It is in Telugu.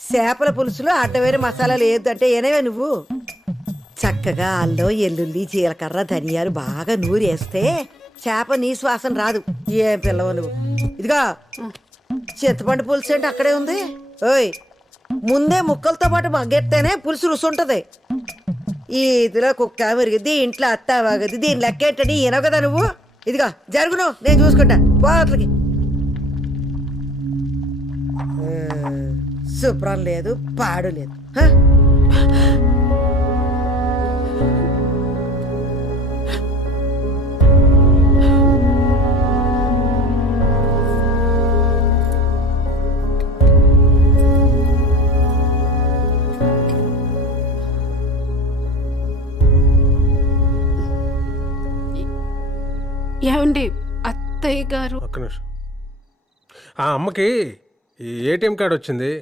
చేపల పులుసులో అడ్డమైన మసాలాలు ఏదంటే ఏనేవే నువ్వు చక్కగా అల్లం ఎల్లుల్లి జీలకర్ర ధనియాలు బాగా నూరేస్తే చేప నీ శ్వాసన రాదు. ఏం పిల్లవు నువ్వు. ఇదిగా చింతపండు పులుసు అంటే అక్కడే ఉంది. ఓయ్ ముందే ముక్కలతో పాటు మగ్గెత్తేనే పులుసు రుచి ఉంటది. ఈ ఇదిలో కుక్క మెరిగిద్ది, ఇంట్లో అత్త వాగది, దీని లెక్కేంటని ఈనవు కదా నువ్వు. ఇదిగా జరుగును, నేను చూసుకుంటా పోట్లకి. శుభ్రం లేదు, పాడు లేదు. హ? ఏమండి అత్తయ్య గారు ఒక్క నిమిషం. ఆ అమ్మకి ఈ ఏటీఎం కార్డు వచ్చింది,